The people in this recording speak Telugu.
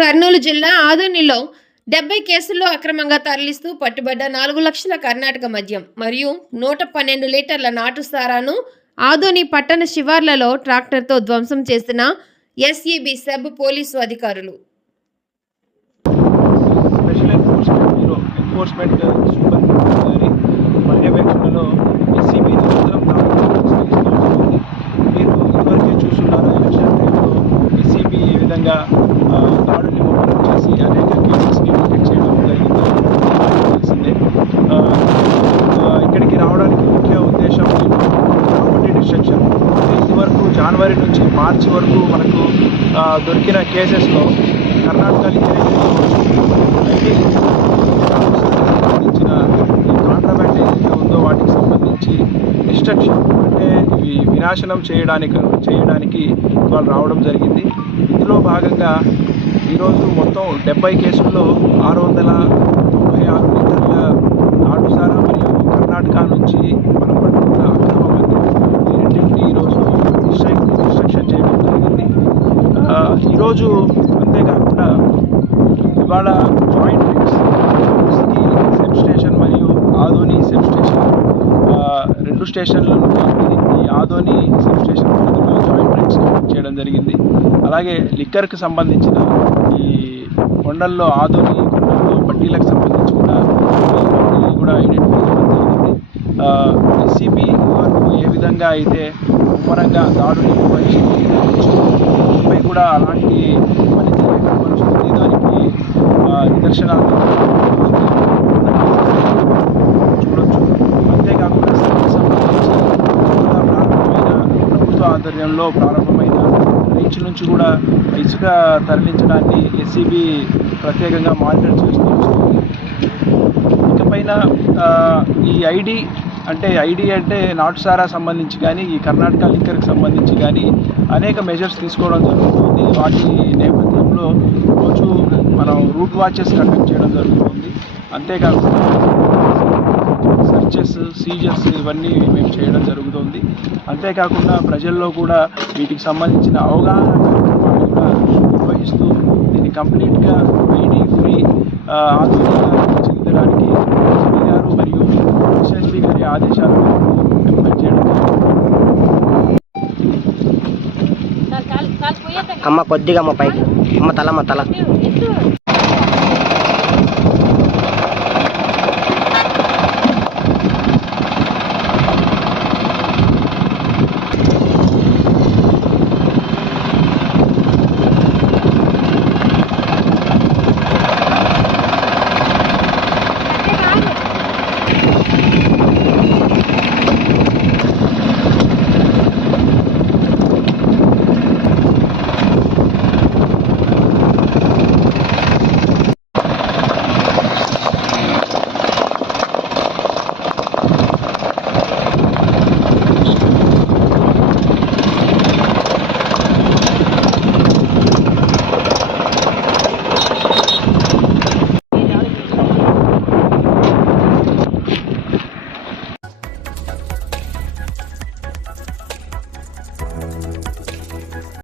కర్నూలు జిల్లా ఆదోనిలో డెబ్బై కేసుల్లో అక్రమంగా తరలిస్తూ పట్టుబడ్డ నాలుగు లక్షల కర్ణాటక మద్యం మరియు నూట పన్నెండు లీటర్ల నాటు సారాను ఆదోని పట్టణ శివార్లలో ట్రాక్టర్తో ధ్వంసం చేసిన ఎస్ఈబి సబ్ పోలీసు అధికారులు. స్పెషల్ ఎన్ఫోర్స్మెంట్ జనవరి నుంచి మార్చి వరకు మనకు దొరికిన కేసెస్లో కర్ణాటక లిక్కర్ సంబంధించిన కాంట్రాబ్యాండ్ ఏదైతే ఉందో వాటికి సంబంధించి డిస్ట్రక్షన్ అంటే ఇవి వినాశనం చేయడానికి చేయడానికి వాళ్ళు రావడం జరిగింది. ఇందులో భాగంగా ఈరోజు మొత్తం డెబ్బై కేసుల్లో ఆరు వందల తొంభై ఆరు లీటర్ల నాటుసారా మరియు కర్ణాటక నుంచి మనం పట్టుకున్న అక్రమ మద్యం ఈ రెండింటిని ఈరోజు డిస్ట్రక్ డిస్ట్రక్షన్ చేయడం జరిగింది ఆ, ఈరోజు అంతేకాకుండా ఇవాళ joint raids city SEB station మరియు ఆదోని సెబ్ స్టేషన్ రెండు స్టేషన్లను ఈ ఆదోని సెబ్ స్టేషన్ పరిధిలో జాయింట్ రైడ్స్ చేయడం జరిగింది. అలాగే లిక్కర్కి సంబంధించిన ఈ కొండల్లో ఆదోని కొండల్లో పట్టీలకు సంబంధించి కూడా కూడా ఐడెంటిఫై చేయడం జరిగింది. ఎస్సీబీ ఏ విధంగా అయితే ముమ్మరంగా దాడులు నిర్వహించి పై కూడా అలాంటి పనితీరు కనబరుస్తుంది దానికి నిదర్శనాలు చూడొచ్చు. అంతేకాకుండా సంబంధించి ప్రారంభమైన ప్రభుత్వ ఆధ్వర్యంలో ప్రారంభమైన రైచ్ నుంచి కూడా ఇసుక తరలించడాన్ని ఎస్సీబీ ప్రత్యేకంగా మానిటర్ చేస్తూ వస్తుంది. ఇకపైన ఈ ఐడి అంటే ఐడి అంటే నాటుసారా సంబంధించి కానీ ఈ కర్ణాటక లిక్కర్కి సంబంధించి కానీ అనేక మెజర్స్ తీసుకోవడం జరుగుతుంది. వాటి నేపథ్యంలో రోజు మనం రూట్ వాచెస్ కండక్ట్ చేయడం జరుగుతుంది. అంతేకాకుండా సర్చెస్ సీజర్స్ ఇవన్నీ మేము చేయడం జరుగుతుంది. అంతేకాకుండా ప్రజల్లో కూడా వీటికి సంబంధించిన అవగాహన కార్యక్రమాలు కూడా నిర్వహిస్తూ దీన్ని కంప్లీట్గా ఐడి ఫ్రీ ఆధునికంగా ఆదేశాల ఇంప్లిమెంట్ చేయడం అమ్మ కొద్దిగా అమ్మ పైకి. అమ్మ తల అమ్మ తల.